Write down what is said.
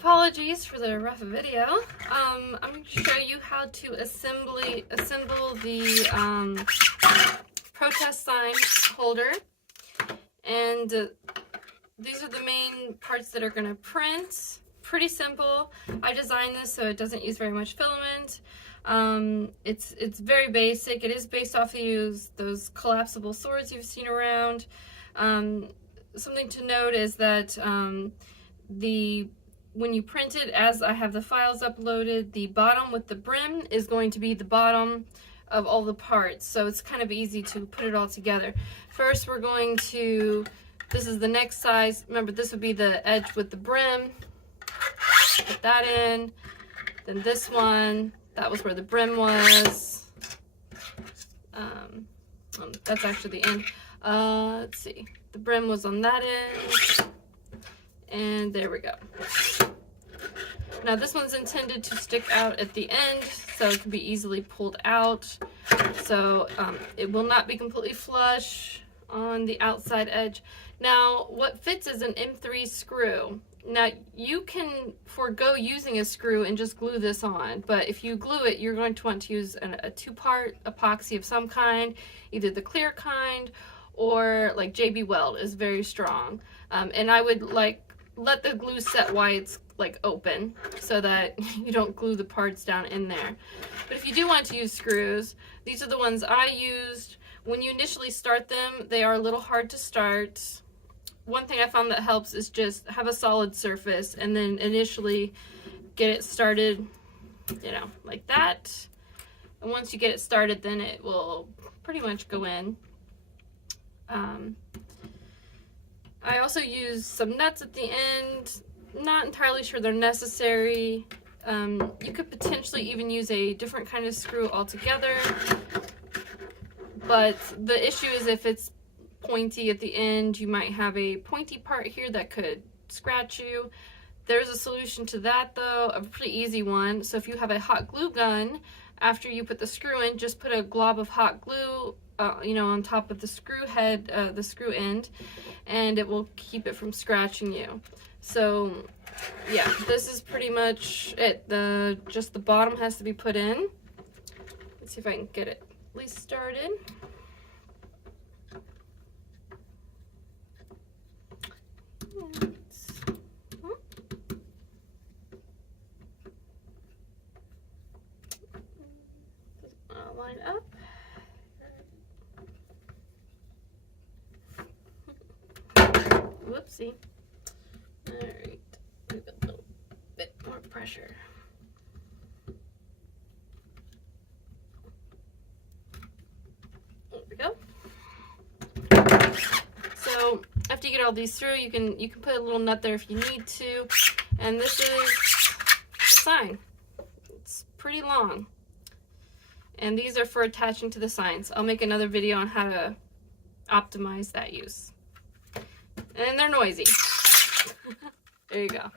Apologies for the rough video. I'm going to show you how to assemble the protest sign holder. And these are the main parts that are going to print. Pretty simple. I designed this so it doesn't use very much filament. It's very basic. It is based off of those collapsible swords you've seen around. Something to note is that when you print it, as I have the files uploaded, the bottom with the brim is going to be the bottom of all the parts, so it's kind of easy to put it all together. First we're going to, this is the next size, remember this would be the edge with the brim, put that in, then this one, that was where the brim was, that's actually the end. Let's see, the brim was on that end, and there we go. Now this one's intended to stick out at the end, so it can be easily pulled out. So it will not be completely flush on the outside edge. Now what fits is an M3 screw. Now you can forego using a screw and just glue this on, but if you glue it, you're going to want to use a two-part epoxy of some kind, either the clear kind or like JB Weld is very strong. And I would let the glue set while it's open so that you don't glue the parts down in there. But if you do want to use screws, these are the ones I used. When you initially start them, they are a little hard to start. One thing I found that helps is just have a solid surface and then initially get it started, you know, like that. And once you get it started, then it will pretty much go in. I also use some nuts at the end. Not entirely sure they're necessary. You could potentially even use a different kind of screw altogether. But the issue is if it's pointy at the end, you might have a pointy part here that could scratch you. There's a solution to that though, a pretty easy one. So if you have a hot glue gun, after you put the screw in, just put a glob of hot glue you know, on top of the screw head, the screw end, and it will keep it from scratching you. So yeah, this is pretty much it. Just the bottom has to be put in. Let's see if I can get it at least started. Line up. Whoopsie. Alright, give it a little bit more pressure. There we go. So after you get all these through, you can put a little nut there if you need to. And this is the sign. It's pretty long. And these are for attaching to the signs. I'll make another video on how to optimize that use. And they're noisy. There you go.